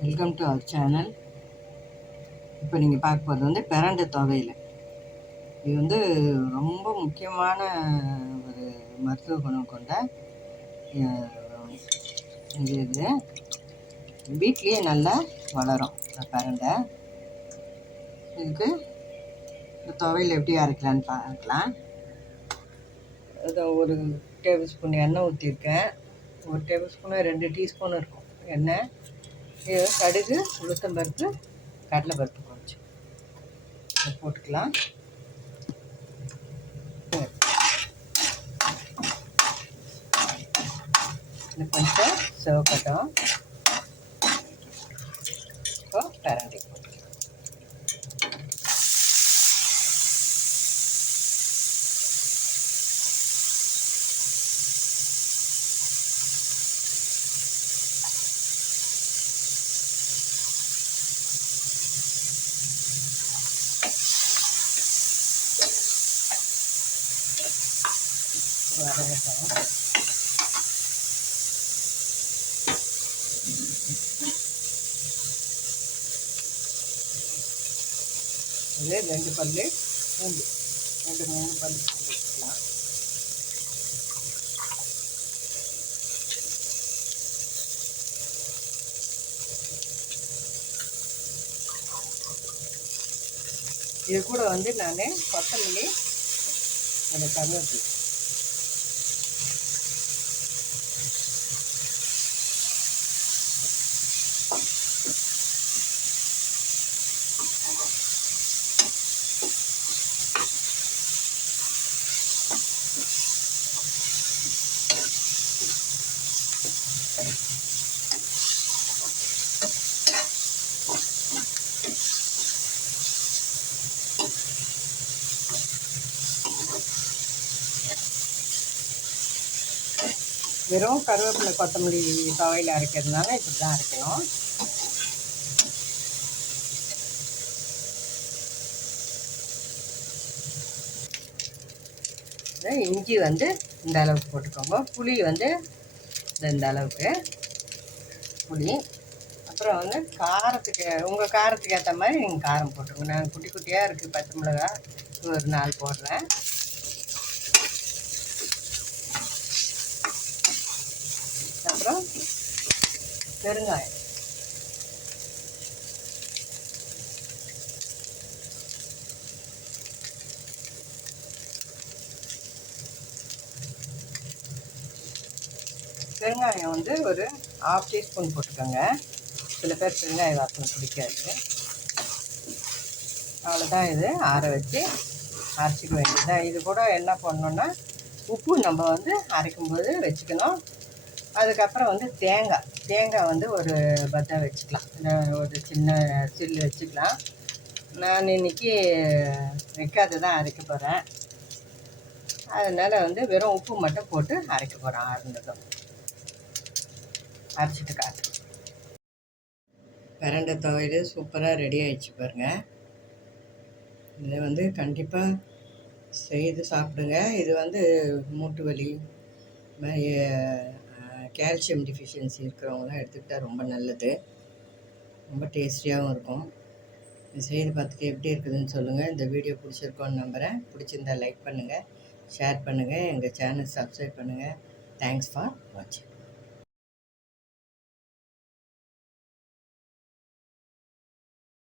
Welcome to our channel. இப்போ நீங்கள் பார்க்க போகிறது வந்து பிரண்டை துவையல். இது வந்து ரொம்ப முக்கியமான ஒரு மருத்துவ குணம் கொண்ட இது வீட்லேயே நல்லா வளரும் பிரண்டை. இதுக்கு இந்த துவையல் எப்படி அரைக்கலான்னு பார்க்கலாம். அதை ஒரு டேபிள் ஸ்பூன் எண்ணெய் ஊற்றிருக்கேன். ஒரு டேபிள் ஸ்பூனு 2 டீஸ்பூன் இருக்கும் எண்ணெய். இது கடுகு, உளுத்தம்பருப்பு, கடலைப்பருப்பு கொஞ்சம் போட்டுக்கலாம். இது கொஞ்சம் சிவக்கட்டும். இப்போ பிரண்டை போட்டுக்கலாம். வதங்கட்டும். இது 2 பல்லு பூண்டு, 2-3 பல்லு பூண்டு வச்சுக்கலாம். இது கூட வந்து நான் கொத்தமல்லி, அந்த கருவேப்பிலை வெறும் கருவேப்பிலை கொத்தமல்லி துவையல் அரைக்கிறதுனால இப்படி தான் அரைக்கணும். இஞ்சி வந்து இந்த அளவுக்கு போட்டுக்கோங்க. புளி வந்து இந்த அளவுக்கு புளி. அப்புறம் வந்து காரத்துக்கு உங்கள் காரத்துக்கு ஏற்ற மாதிரி நீங்கள் காரம் போட்டுருங்க. நான் குட்டி குட்டியாக இருக்குது பச்சை மிளகா, ஒரு 4 போடுறேன். அப்புறம் பெருங்காயம், பெருங்காயம் வந்து ஒரு 1/2 டீஸ்பூன் போட்டுக்கோங்க. சில பேர் பெருங்காய வாசனை பிடிக்காது. அவ்வளோதான். இது ஆற வச்சு அரைச்சிக்க வேண்டியதுதான். இது கூட என்ன பண்ணணுன்னா உப்பு நம்ம வந்து அரைக்கும்போது வச்சுக்கணும். அதுக்கப்புறம் வந்து தேங்காய் வந்து ஒரு பத்தை வச்சுக்கலாம். ஒரு சின்ன சில்லு வச்சுக்கலாம். நான் இன்றைக்கி வைக்காத தான் அரைக்க போகிறேன். அதனால் வந்து வெறும் உப்பு மட்டும் போட்டு அரைக்க போகிறேன். ஆறுனதும் அரைச்சிட்டு காட்டு. பிரண்டை துவையல் சூப்பராக ரெடி ஆகிடுச்சு பாருங்கள். இதை வந்து கண்டிப்பாக செய்து சாப்பிடுங்க. இது வந்து மூட்டு வலி, கால்சியம் டிஃபிஷியன்சி இருக்கிறவங்களாம் எடுத்துக்கிட்டால் ரொம்ப நல்லது. ரொம்ப டேஸ்டியாகவும் இருக்கும். இது செய்து பார்த்துட்டு எப்படி இருக்குதுன்னு சொல்லுங்கள். இந்த வீடியோ பிடிச்சிருக்கோன்னு நம்புகிறேன். பிடிச்சிருந்தால் லைக் பண்ணுங்கள், ஷேர் பண்ணுங்கள், எங்கள் சேனல் சப்ஸ்கிரைப் பண்ணுங்கள். தேங்க்ஸ் ஃபார் வாட்சிங்.